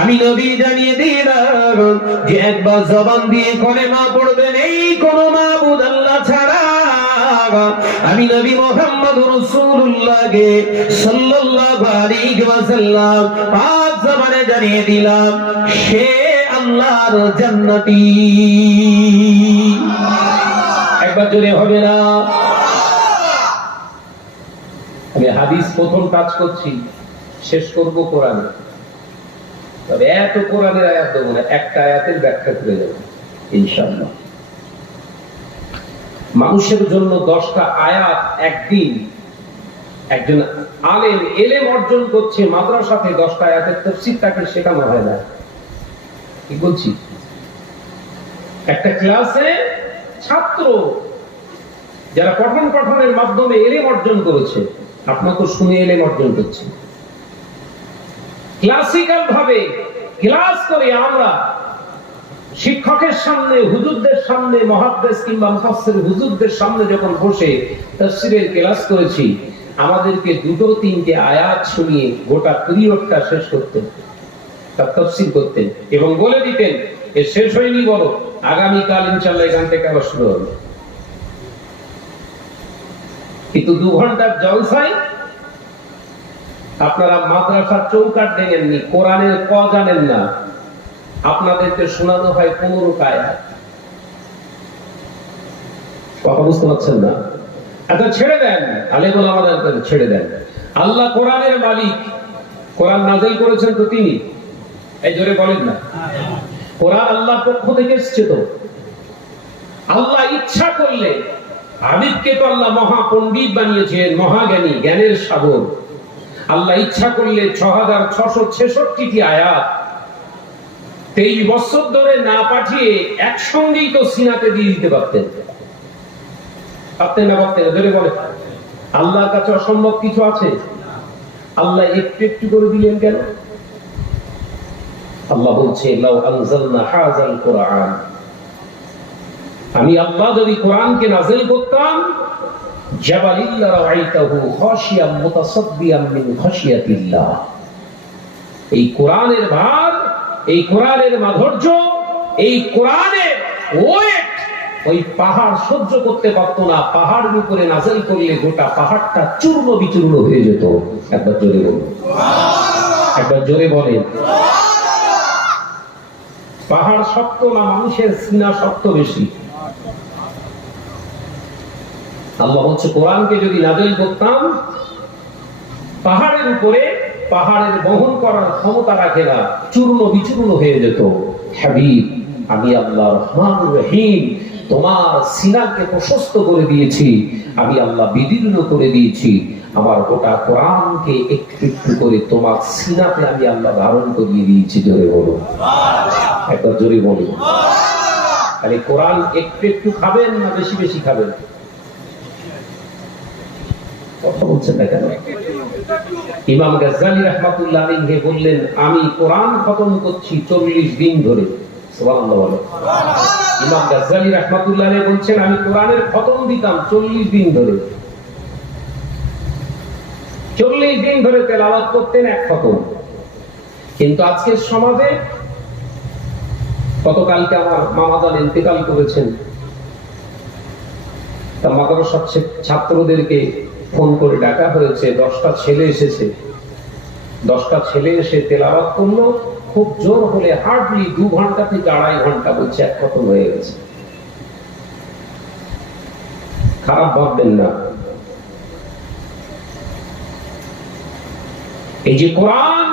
আমি নবী জানিয়ে দিলাম, যে একবার জবান দিয়ে কলেমা পড়বেন এই কোন মাবুদ আল্লাহ ছাড়া। আমি নবী মোহাম্মদ রাসূলুল্লাহকে সাল্লাল্লাহু আলাইহি ওয়াসাল্লাম পাঁচ জবানে জানিয়ে দিলাম, সে আল্লাহর জান্নাতি। একবার জোরে হবে না? আমি হাদিস প্রথম কাজ করছি, শেষ করব কোরআনে। তবে এত কোরআনের আয়াত দেবো না, একটা আয়াতের ব্যাখ্যা করে দেবো ইনশাল্লাহ মানুষের জন্য দশটা আয়াত একদিন। একজন আলেম, এলেম অর্জন করছে, মাদ্রাসাতে দশটা আয়াতের তফসির তাকে শেখানো হয় না। কি বলছি? একটা ক্লাসে ছাত্র যারা পঠন পঠনের মাধ্যমে এলেম অর্জন করেছে আপনাকে শুনে এলেম অর্জন করছে। ক্লাসিক্যাল ভাবে ক্লাস করে আমরা শিক্ষকের সামনে, হুজুরদের সামনে, মহাদ্দেশ কিংবা মুফাসসির হুজুরদের সামনে যখন বসে তাফসীরের ক্লাস করেছি, আমাদেরকে দুটো তিনটে আয়াত শুনিয়ে গোটা পিরিয়ডটা শেষ করতেন তার তফসিল করতেন এবং বলে দিতেন, এ শেষ হয়নি বলো, আগামীকাল ইনশাল্লাহ এখান থেকে আবার শুরু হবে। কিন্তু দু ঘণ্টার আপনারা মাদ্রাসার চৌকাট দেখেননি কোরআনের ক জানেন না। আপনাদেরকে শোনানো হয় পনেরো কায়া। কথা বুঝতে পারছেন না? আচ্ছা ছেড়ে দেন। আলেমুল আমাদের ছেড়ে দেন। আল্লাহ কোরআনের মালিক, কোরআন নাজেল করেছেন তো তিনি। এই জোরে বলেন না। কোরআন আল্লাহ পক্ষ থেকে এসছে তো। আল্লাহ ইচ্ছা করলে হাবিবকে তো আল্লাহ মহাপণ্ডিত বানিয়েছেন, মহাজ্ঞানী, জ্ঞানের সাগর। আল্লাহ ইচ্ছা করলে ছ হাজার ছশো ছেষট্টি আয়াত তেইশ বছর ধরে না পাঠিয়ে একসঙ্গেই তো সিনাতে দিয়ে দিতে পারতেন। পারতেন না পারতেন ধরে বলে আল্লাহর কাছে অসম্ভব কিছু আছে? আল্লাহ একটু একটু করে দিলেন কেন? আল্লাহ বলছে, লাউ হাযাল আমি আল্লাহ যদি কোরআনকে নাযিল করতাম, জাবালিল্লা রাআইতাহু খাশিয়াম মুতাসাদ্দিয়াম মিন খাশিয়াতিল্লাহ। এই ভার, এই মাধুর্য, এই ওই পাহাড় সহ্য করতে পারত না, পাহাড়ের উপরে নাজেল করলে গোটা পাহাড়টা চূর্ণ বিচূর্ণ হয়ে যেত। একবার জোরে বলুন। একবার জোরে বলেন। পাহাড় শক্ত না, মানুষের সিনা শক্ত বেশি। আল্লাহ হচ্ছে কোরআনকে যদি নাজেল করতাম, পাহাড়ের উপরে পাহাড়ের বহন করার ক্ষমতা রাখে না, চূর্ণ বিচূর্ণ হয়ে যেত। হাবিব, আমি আল্লাহ রহমান রহিম। তোমার সিনাকে প্রশস্ত করে দিয়েছি, আমি আল্লাহ বিদীর্ণ করে দিয়েছি। আমার গোটা কোরআনকে একটু একটু করে তোমার সিনাতে আমি আল্লাহ ধারণ করিয়ে দিয়েছি, জোরে বলো। একবার জোরে বলো। আরে কোরআন একটু একটু খাবেন না বেশি বেশি খাবেন? আমি কোরআন খতম করছি চল্লিশ দিন ধরে। সুবহানাল্লাহ ইমাম গাজ্জালি রহমাতুল্লাহ বলছেন, আমি কোরআনের খতম দিতাম চল্লিশ দিন ধরে। চল্লিশ দিন ধরে তেলাওয়াত করতেন এক খতম। কিন্তু আজকের সমাজে গতকালকে আমার মামাদান ইন্তেকাল করেছেন। তা মাদ্রাসার ছাত্রদেরকে ফোন করে ডাকা হয়েছে, দশটা ছেলে এসেছে। দশটা ছেলে এসে তেলাওয়াত করল। খুব জোর হলে হার্ডলি দু ঘণ্টা থেকে আড়াই ঘণ্টা বলছে, এক খতম হয়ে গেছে। খারাপ ভাববেন না। এই যে কোরআন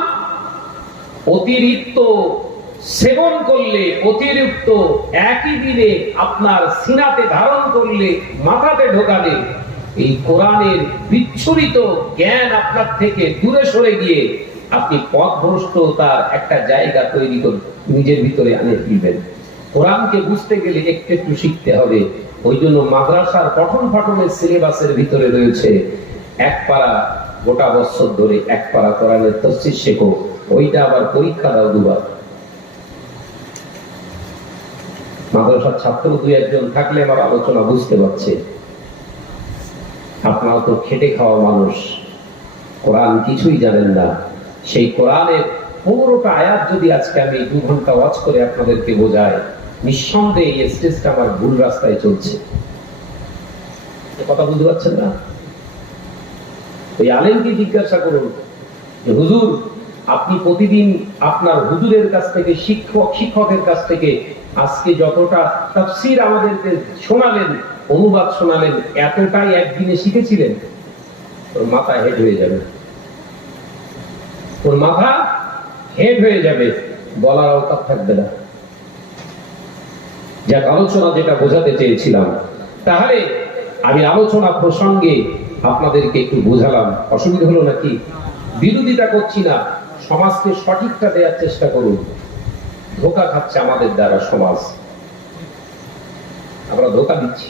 অতিরিক্ত সেবন করলে, অতিরিক্ত একই দিনে আপনার সিনাতে ধারণ করলে, মাথাতে ঢোকালে, এই কোরআনের বিচ্ছুরিত জ্ঞান আপনার থেকে দূরে সরে গিয়ে আপনি পথভ্রষ্ট তার একটা জায়গা তৈরি করে নিজের ভিতরে আনে ফিরবেন। কোরআনকে বুঝতে গেলে একটু একটু শিখতে হবে। ওই জন্য মাদ্রাসার পঠন পাঠনের সিলেবাসের ভিতরে রয়েছে এক পারা গোটা বছর ধরে, এক পারা কোরআনের তফসির শেখো, ওইটা আবার পরীক্ষা দাও দুবার। মাদ্রাসার ছাত্র দুই একজন থাকলে আমার আলোচনা বুঝতে পারছে। আপনারা তো খেটে খাওয়া মানুষ, কোরআন কিছুই জানেন না। সেই কোরআনের পনেরোটা আয়াত যদি আজকে আমি দু ঘণ্টা ওয়াচ করে আপনাদেরকে বোঝাই, নিঃসন্দেহে এই স্টেজটা আমার ভুল রাস্তায় চলছে। কথা বুঝতে পারছেন না? ওই আলেমকে জিজ্ঞাসা করুন হুজুর, আপনি প্রতিদিন আপনার হুজুরের কাছ থেকে, শিক্ষক, শিক্ষকের কাছ থেকে আজকে যতটা তাফসীর আমাদেরকে শোনালেন, অনুবাদ শোনালেন, এতটাই একদিনে শিখেছিলেন? মাথা হেড হয়ে যাবে। তোর মাথা হেড হয়ে যাবে, বলার অবকাশ থাকবে না। যাক, আলোচনা যেটা বোঝাতে চেয়েছিলাম, তাহলে আমি আলোচনা প্রসঙ্গে আপনাদেরকে একটু বোঝালাম। অসুবিধা হলো নাকি? বিরোধিতা করছি না, সমাজকে সঠিকটা দেওয়ার চেষ্টা করুন। ধোকা খাচ্ছে আমাদের দ্বারা সমাজ। আমরা ধোকা দিচ্ছি।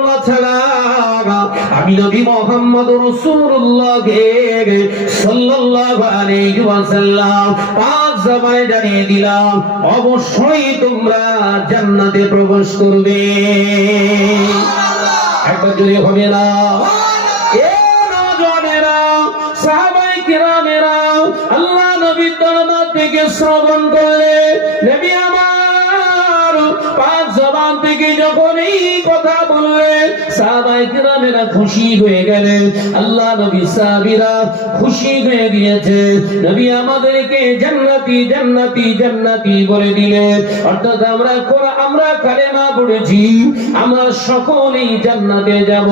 ছাড়া আমি নবী মোহাম্মদ রাসূলুল্লাহ সাল্লাল্লাহু আলাইহি ওয়াসাল্লাম পাক জবানে জানিয়ে দিলাম অবশ্যই তোমরা জান্নাতে প্রবেশ করবে। একবার যদি হবে না? এ কেরামেরা, আল্লাহ নবীর দরবার থেকে শ্রবণ করলে নবী আমার জবান থেকে যখন এই কথা বললেন সাহাবাই খুশি হয়ে গেলেন। আল্লাহ নবী সাহাবীরা খুশি হয়ে গিয়েছে। নবী আমাদেরকে জান্নাতি জান্নাতি জান্নাতি বলে দিলেন। অর্থাৎ আমরা আমরা কালেমা পড়েছি, আমরা সকলেই জান্নাতে যাব।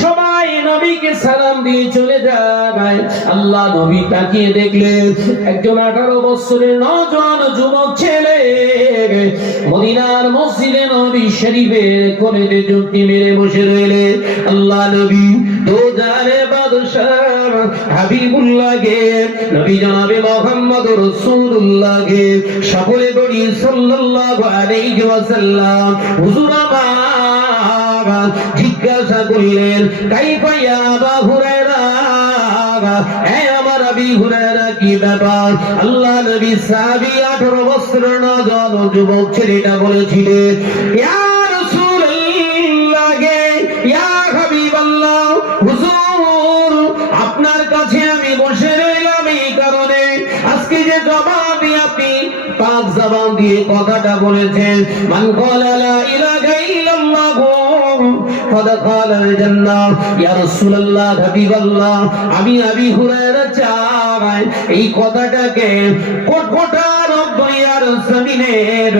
সবাই নবীকে সালাম দিয়ে চলে যায়। আল্লাহ নবী তাকিয়ে দেখলেন, একজন আঠারো বছরের নজন যুবক ছেলে। মদিনার মসজিদে নবী যুক্তি মেরে বসে আল্লাহ নবী জানে সকলে বলি সাল্লাল্লাহু হুজুর আমার জিজ্ঞাসা করিলেন কাইফা ইয়া আবা হুরায়রা? আমার আবি হুরায়রা, কি ব্যাপার? আল্লাহ নবী সাহাবী 18 বছরের নজন যুবক ছেলেটা বলেছিলেন, ইয়া রাসূলুল্লাহ গে, ইয়া হাবিবাল্লাহ, হুজুর, আপনার কাছে আমি বসে রইলাম এই কারণে। আজকে যে জবাব আপনি পাক জবান দিয়ে কথাটা বলেছেন, মান ক্বালা লা ইলাহা ইল্লাল্লাহ ফাদাখাল আল জান্নাহ ইয়া রাসূলুল্লাহ হাবিবাল্লাহ আমি আবি হুরায়রা চাই। এই কথাটাকে কোটকোটা রব্বিয়ার জমিনের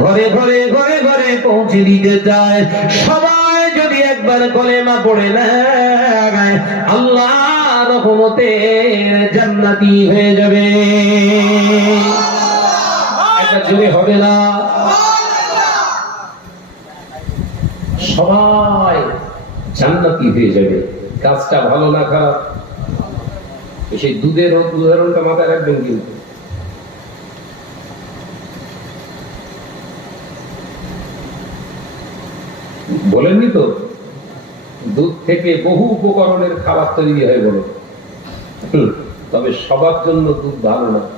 ঘরে ঘরে ঘরে ঘরে পৌঁছে দিতে চায়। সবাই যদি একবার কলেমা পড়ে নেয় আল্লাহ রহমতে জান্নাতি হয়ে যাবে। একটা জোরে হবে না। সবাই জান্নাতি হয়ে যাবে। কাজটা ভালো না খারাপ? সেই দুধের উদাহরণটা মাথায় রাখবেন কিন্তু। বলেননি তো? দুধ থেকে বহু উপকরণের খাবার তৈরি হয় হুম, তবে সবার জন্য দুধ ভালো না।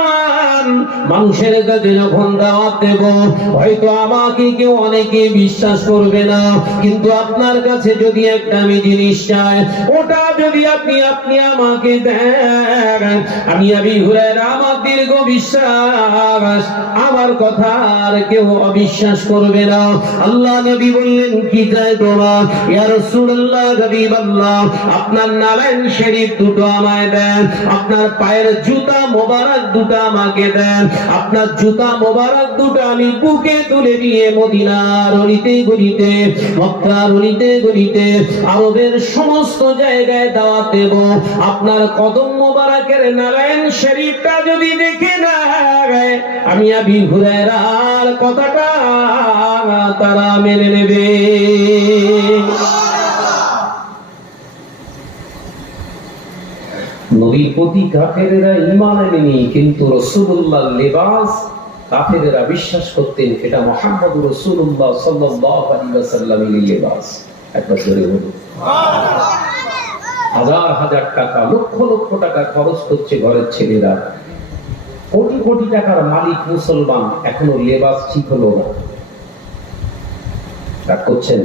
মানুষের কাছে যখন দাওয়াত দেব, হয়তো আমাকে কেউ অনেকে বিশ্বাস করবে না। কিন্তু আপনার কাছে যদি একটা আমি জিনিস চাই, ওটা যদি আপনি আপনি আমাকে দেন। আমি আমি ঘুরে আমার দীর্ঘ বিশ্বাস, আমার কথা আর কেউ অবিশ্বাস করবে না। আল্লাহ নবী বললেন, কি চাই তোমার? ইয়া রাসূলুল্লাহ, হাবিবাল্লাহ, আপনার নারায়ণ শরীফ দুটো আমায় দেন, আপনার পায়ের জুতা মোবারক দুটো আমাকে দেন। আপনার জুতা মোবারক দুটো আমি বুকে তুলে নিয়ে মদিনার অলিতে গলিতে, মক্কার অলিতে গলিতে আরবের সমস্ত জায়গায় দাওয়াত দেব। আপনার কদম মোবারকের নারায়ণ শরীফটা যদি দেখে না আমি আবি হুরায়রার কথাটা তারা মেনে নেবে নবীর প্রতি কাফেরেরা কিন্তু রসুল্লাহ লেবাস কাফেরেরা বিশ্বাস করতেন এটা মোহাম্মদ রসুল্লাহ লেবাস। একবার জোরে বলুন। হাজার হাজার টাকা, লক্ষ লক্ষ টাকা খরচ করছে ঘরের ছেলেরা। কোটি কোটি টাকার মালিক মুসলমান, এখনও লেবাস ঠিক হলো না। রাগ করছেন?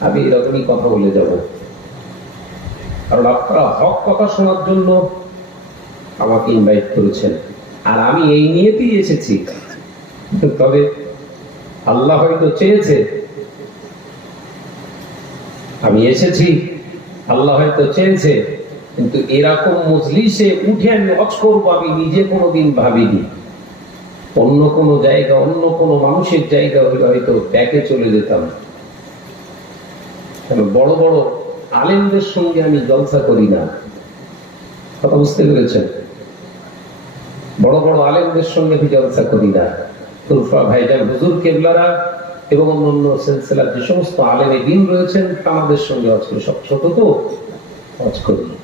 আমি এরকমই কথা বলে যাব। কারণ আপনারা হক কথা শোনার জন্য আমাকে ইনভাইট করেছেন। আর আমি এই নিয়েতেই এসেছি। তবে আল্লাহ হয়তো চেয়েছে। আমি এসেছি, আল্লাহ হয়তো চেয়েছে, কিন্তু এরকম মজলিসে উঠে আমি করব আমি নিজে কোনোদিন ভাবিনি। অন্য কোনো জায়গা, অন্য কোনো মানুষের জায়গা হলে হয়তো ব্যাকে চলে যেতাম। বড় বড় আলেমদের সঙ্গে আমি জলসা করি না। কথা বুঝতে পেরেছেন? বড় বড় আলেমদের সঙ্গে আমি জলসা করি না। তুরফা ভাইজান, হুজুর কেবলারা এবং অন্যান্য সিলসিলার যে সমস্ত আলেমে দিন রয়েছেন, তাদের সঙ্গে করি সব ছোট তো, কাজ করি।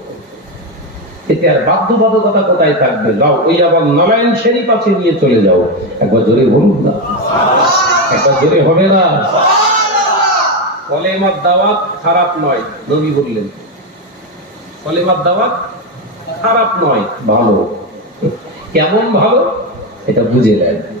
এতে আর বাধ্যবাধকতা কোথায় থাকবে? যাও, ওই আবার নারায়ণ শরীফ পাশে নিয়ে চলে যাও। একবার জোরে বলুন না। একবার জোরে হবে না। কলেমার দাওয়াত খারাপ নয়, নবী বললেন। কলেমার দাওয়াত খারাপ নয়, ভালো। কেমন ভালো? এটা বুঝে নেন।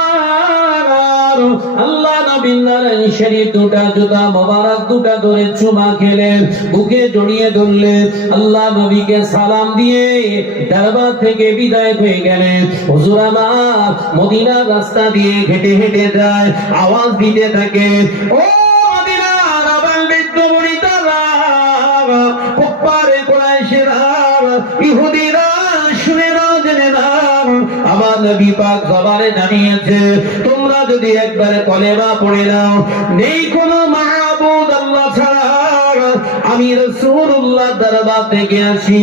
আল্লাহ নবী নারায়ণ শরীফ দুটা জুতা মোবারক দুটা ধরে চুমা খেলেন, বুকে জড়িয়ে ধরলেন। আল্লাহ নবীকে সালাম দিয়ে দরবার থেকে বিদায় হয়ে গেলেন। হুজুর আমার মদিনার রাস্তা দিয়ে হেঁটে হেঁটে যায়, আওয়াজ দিতে থাকে, ও ইহুদিরা, শুনে নাও জেনে নাও আমার নবী পাক জবানে জানিয়েছে যদি একবারে কলেমা পড়ে নাও নেই কোনো মাহবুদ আল্লাহ ছাড়া। আমি রসুল্লাহ দরবার থেকে আসি।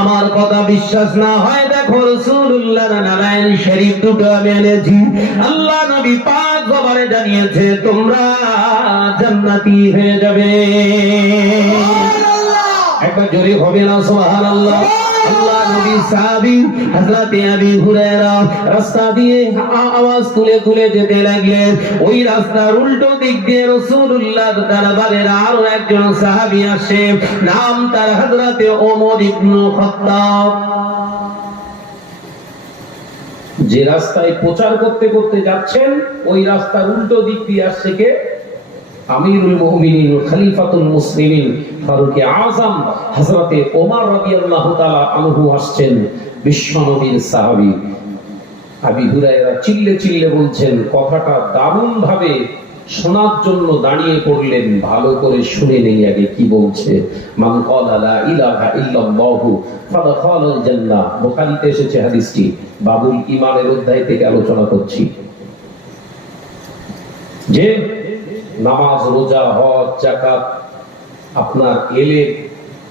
আমার কথা বিশ্বাস না হয় দেখো রসুল্লাহ নারায়ণ শরীফ দুটো আমি এনেছি। আল্লাহ নবী পাক জবানে জানিয়েছে তোমরা জান্নাতি হয়ে যাবে। একবার জোরে হবে না সুবহানাল্লাহ। আল্লাহ নাম তার যে রাস্তায় প্রচার করতে করতে যাচ্ছেন, ওই রাস্তার উল্টো দিক দিয়ে আসছে কে? আমিরুল মুমিনিন খলিফাতুল মুসলিমিন ফারুকে আজম হযরতে ওমর রাদিয়াল্লাহু তাআলা আনহু আসছেন বিশ্বনবীর সাহাবী। আবি হুরায়রা চিল্লে চিল্লে বলছেন, কথাটা দারুণ ভাবে শোনার জন্য দাঁড়িয়ে পড়লেন, ভালো করে শুনে নেই আগে কি বলছে। মান ক্বালা ইলাহা ইল্লাল্লাহু ফাদাখালাল জান্নাহ। বুখারীতে এসেছে হাদিসটি। বাবুল ঈমানের অধ্যায় থেকে আলোচনা করছি। যে নামাজ, রোজা, হজ জাকাত আপনার এলে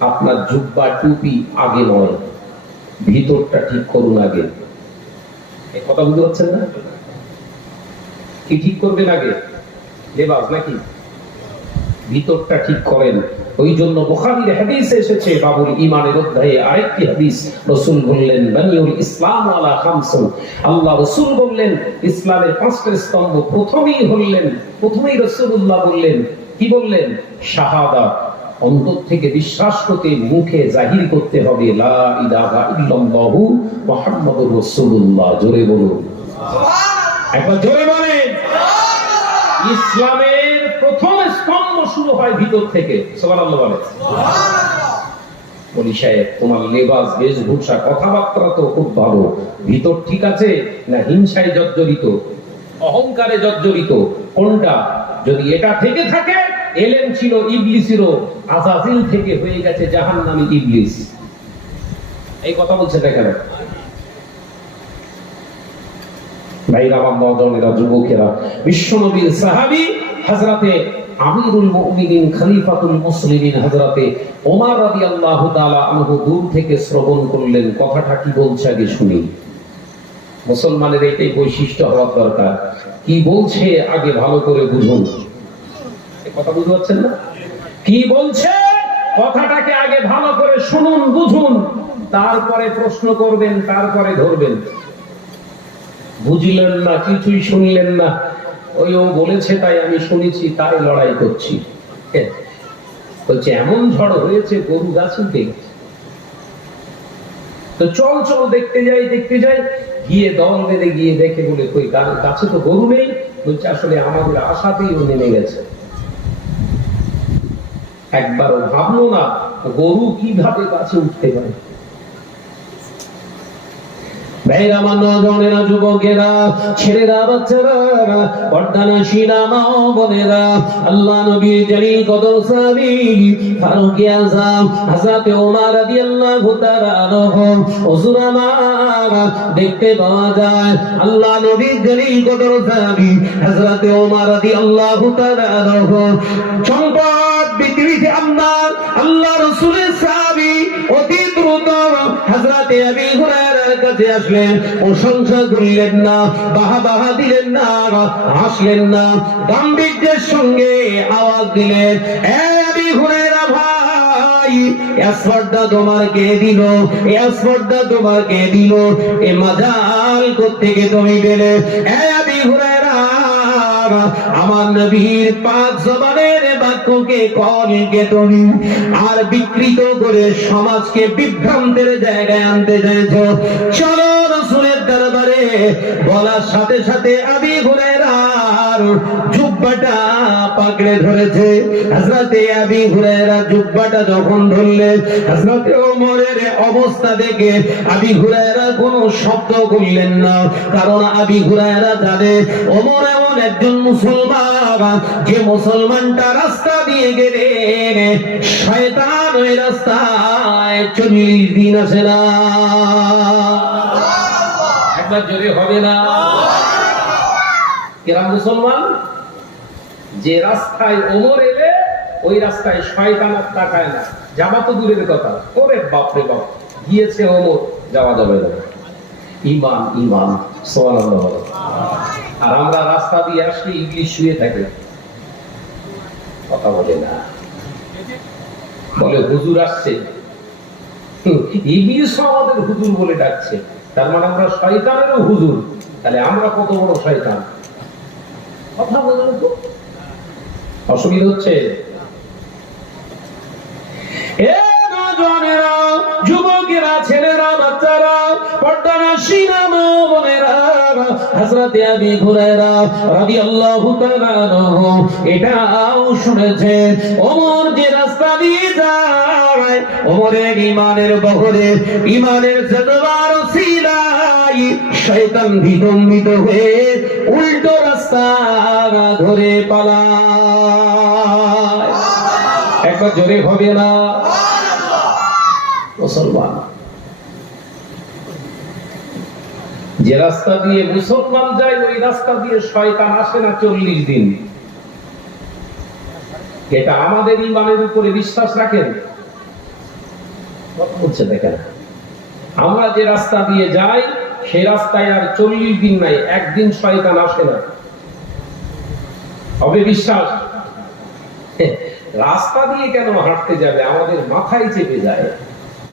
আপনার জুব্বা টুপি আগে নয়। ভিতরটা ঠিক করুন আগে। কথা বুঝতে পারছেন না? কি ঠিক করবেন আগে? লেবাস নাকি? ভিতরটা ঠিক করেন। ওই জন্য বুখারীর হাদিসে এসেছে বাবুল ইমানের অধ্যায়ে আরেকটি হাদিস রাসূল বললেন বানিউল ইসলাম আলা খামসুন। আল্লাহ রাসূল বললেন ইসলামের পাঁচটা স্তম্ভ প্রথমেই হলেন প্রথমেই রাসূলুল্লাহ বললেন। কি বললেন? শাহাদাত অন্তর থেকে বিশ্বাস করতে মুখে জাহির করতে হবে। লা ইলাহা ইল্লাল্লাহু মুহাম্মাদুর রাসূলুল্লাহ। জোরে বলুন। একবার জোরে বলেন। স্তম্ভ শুরু হয় ভিতর থেকে। তোমার লেবাস বেশভূষা, কথাবার্তা তো খুব ভালো। ভিতর ঠিক আছে না হিংসায় জর্জরিত? অহংকারে জর্জরিত? কোনটা? যদি এটা থেকে থাকে ছিল আজাজিল থেকে হয়ে গেছে জাহান্নামী ইবলিস। এই কথা বলছে দেখেন। ভাইরা নজনেরা, যুবকেরা, বিশ্বনবীর সাহাবী হযরতে আমিরুল মুমিনিন খলিফাতুল মুসলিমিন হযরতে ওমর রাদিয়াল্লাহু তাআলা আনহু দূর থেকে শ্রবণ করলেন। কথাটা কি বলছে আগে শুনি। মুসলমানের এটাই বৈশিষ্ট্য হওয়ার দরকার। কি বলছে আগে ভালো করে বুঝুন। কথা বুঝতে পারছেন না? কি বলছে? কথাটাকে আগে ভালো করে শুনুন, বুঝুন। তারপরে প্রশ্ন করবেন, তারপরে ধরবেন। বুঝলেন না, কিছুই শুনলেন না। ওই ও বলেছে, তাই আমি শুনেছি, তাই লড়াই করছি। বলছে, এমন ঝড় হয়েছে গরু গাছ তো চল চল, দেখতে যাই দেখতে যাই। গিয়ে দল বেঁধে গিয়ে দেখে বলে, কই গাছে তো গরু নেই? বলছে, আসলে আমাদের আশাতেই ও নেমে গেছে একবারও ভাবলো না, গরু কীভাবে গাছে উঠতে পারে। যুবকেরা, ছেলেরা, বাচ্চারা মা বোনেরা, আল্লাহ নবীর জানি কত সাবি, ফারুক আজম হযরতে ওমর রাদিয়াল্লাহু তাআলা হুজুর আমার, দেখতে পাওয়া যায়, আল্লাহ নবীর জানি কত সাবি, হযরতে ওমর রাদিয়াল্লাহু তাআলা সম্পদ বিক্রিতে আমার আল্লাহ রাসূলের সাহাবী অতি দ্রুত হযরতে আবি হুরায়রার কাছে আসলেন, প্রশংসা করলেন না বাহা বাহা দিলেন না, হাসলেন না। গাম্ভীর্যের সঙ্গে আওয়াজ দিলেন তোমার কে দিল? এ মাজাল কোত্থেকে তুমি পেলে? আদি হুরায়রা আমার নবীর পাঁচ জবানের বাক্যকে আর বিকৃত করে সমাজকে বিভ্রান্তের জায়গায় আনতে চাইছ। রসুলের দরবারে বলার সাথে সাথে ওমরের অবস্থা দেখে আবি কোনো শব্দ করলেন না। কারণ আবি হুরায়রা জানে, ওমর এমন একজন মুসলমান, যে মুসলমানটা রাস্তা দিয়ে গেলে শয়তান ওই রাস্তায় চল্লিশ দিন আসে না। একবার জোরে হবে না। এরা মুসলমান, যে রাস্তায় ওমর এলে, ওই রাস্তায় শয়তান আর তাকায় না। যাওয়া তো দূরের কথা। ওরে বাপরে বাপ, গিয়েছে ওমর, যাওয়া যাবে না। ইমান ইমান। আর আমরা রাস্তা দিয়ে আসলে ইংলিশ শুয়ে থাকে। কথা বলে না। বলে হুজুর আসছে। আমাদের হুজুর বলে ডাকছে। তার মানে আমরা শয়তানেরও হুজুর। তাহলে আমরা কত বড় শয়তান? কথা বলেন তো? অসুবিধা হচ্ছে? এ নজনেরা যুবকেরা, ছেলেরা, বাচ্চারা পর্দানা সিনামা বোনেরা, হযরতে আবি হুরায়রা রাদিয়াল্লাহু তাআলা আনহু, এটাও শুনেছে, ওমর যে রাস্তা দিয়ে যায়, ওমরের ইমানের বহরে ইমানের যতবার সিলাই শয়তান বিতম্বিত হয়ে উল্টো রাস্তা ধরে পালায়। একবার জোরে হবে না? মুসলমান। যে রাস্তা দিয়ে মুসলমান যায়, ওই রাস্তা দিয়ে শয়তান আসে না চল্লিশ দিন। এটা আমাদের ইমানের উপরে বিশ্বাস রাখেন। বলছে দেখেন। আমরা যে রাস্তা দিয়ে যাই সে রাস্তায় আর চল্লিশ দিন নাই, একদিন শয়তান আসে না। হবে বিশ্বাস? রাস্তা দিয়ে কেন হাঁটতে যাবে? আমাদের মাথায় চেপে যায়।